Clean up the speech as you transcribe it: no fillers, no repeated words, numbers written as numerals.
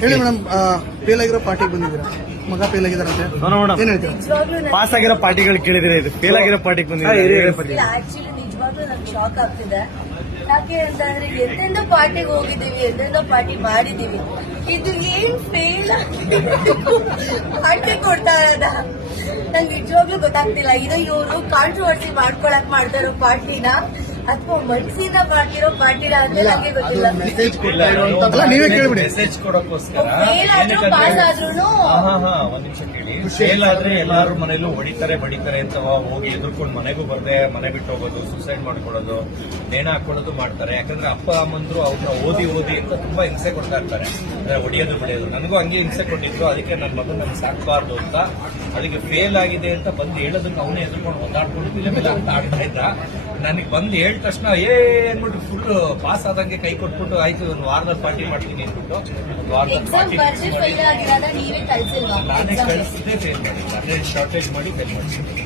ಹೇಳಿ madam, fail ಆಗಿರೋ ಪಾರ್ಟಿಗೆ ಬಂದಿದ್ದೀರಾ, ಮಗ ಫೇಲ್ ಆಗಿದಾರಂತೆ, ಏನ್ ಹೇಳ್ತೀರಾ? ಪಾಸ್ ಆಗಿರೋ ಪಾರ್ಟಿಗಳು ಕೇಳಿದ್ರೆ ಇದು ಫೇಲ್ ಆಗಿರೋ ಪಾರ್ಟಿಗೆ ಬಂದಿದ್ದೀರಾ? ಆಕ್ಚುಲಿ ನಿಜವಾಗ್ಲೂ ನಂಗೆ ಶಾಕ್ ಆಗ್ತಿದೆ. ಯಾಕೆ ಅಂತಂದ್ರೆ ಎಂತೆಂದೋ ಪಾರ್ಟಿಗೆ ಹೋಗಿದ್ದೀವಿ, ಎಂತೆಂದೋ ಪಾರ್ಟಿ ಮಾಡಿದೀವಿ, ಇದು ಏನ್ ಫೇಲ್ ಪಾರ್ಟಿ ಕೊಡ್ತಾ ಇರೋದ ನಂಗೆ ನಿಜವಾಗ್ಲೂ ಗೊತ್ತಾಗ್ತಿಲ್ಲ. ಇದು ಇವರು ಕಾಂಟ್ರವರ್ಸಿ ಮಾಡ್ಕೊಳಕ್ ಮಾಡ್ತಾರೋ ಪಾರ್ಟಿನ ಅಥವಾ ಮನಸ್ಸಿಂದ ಮಾಡ್ತಿರೋ ಪಾರ್ಟಿನ ಅಂದ್ರೆ ನಂಗೆ ಗೊತ್ತಿಲ್ಲ. ನೀವೇ ಕೇಳ್ಬಿಡಿ. ಮೆಸೇಜ್ ಕೊಡೋಕ್ಕೋಸ್ಕರ ಫೇಲ್ ಆದ್ರೂ ಪಾಸ್ ಆದ್ರೂ ಒಂದ್ ನಿಮಿಷ ಕೇಳಿ. ಫೇಲ್ ಆದ್ರೆ ಎಲ್ಲಾರು ಮನೇಲೂ ಹೊಡಿತಾರೆ ಬಡಿತಾರೆ ಅಂತ ಹೋಗಿ ಎದುರ್ಕೊಂಡು ಮನೆಗೂ ಬರ್ದೆ ಮನೆ ಬಿಟ್ಟು ಹೋಗೋದು, ಸುಸೈಡ್ ಮಾಡ್ಕೊಳ್ಳೋದು, ನೇಣ ಹಾಕೊಳ್ಳೋದು ಮಾಡ್ತಾರೆ. ಯಾಕಂದ್ರೆ ಅಪ್ಪ ಅಮ್ಮಂದ್ರು ಅವ್ರನ್ನ ಓದಿ ಅಂತ ತುಂಬಾ ಹಿಂಸೆ ಕೊಡ್ತಾ ಇರ್ತಾರೆ, ಹೊಡಿಯೋದು ಬಿಡಿಯೋದು. ನನಗೂ ಹಂಗೆ ಹಿಂಸೆ ಕೊಟ್ಟಿದ್ರು, ಅದಕ್ಕೆ ನನ್ನ ಮಗು ನನ್ಗೆ ಸಾಕಬಾರ್ದು ಅಂತ ಅದಕ್ಕೆ ಫೇಲ್ ಆಗಿದೆ ಅಂತ ಬಂದು ಹೇಳೋದಕ್ಕೆ ಅವನೇ ಎದುರ್ಕೊಂಡು ಒದ್ದಾಡ್ಕೊಂಡು ಫಿಲಮೆಲ್ಲ ಅಂತ ಆಡ್ತಾ ಇದ್ದ. ನನಗೆ ಬಂದು ಹೇಳಿದ ತಕ್ಷಣ ಏನ್ಬಿಟ್ಟು ಫುಲ್ ಪಾಸ್ ಆದಂಗೆ ಕೈ ಕೊಟ್ಬಿಟ್ಟು ಆಯ್ತು ಒಂದು ವಾರದಲ್ಲಿ ಪಾರ್ಟಿ ಮಾಡ್ತೀನಿ ಅಂದ್ಬಿಟ್ಟು ಒಂದು ವಾರದಲ್ಲಿ ಪಾರ್ಟಿ ನಾನೇ ಕಳಿಸಿದ್ದೆ, ಫೇಲ್ ಮಾಡಿ ಅದೇ ಶಾರ್ಟೇಜ್ ಮಾಡಿ ಫೇಲ್ ಮಾಡ್ತೀನಿ.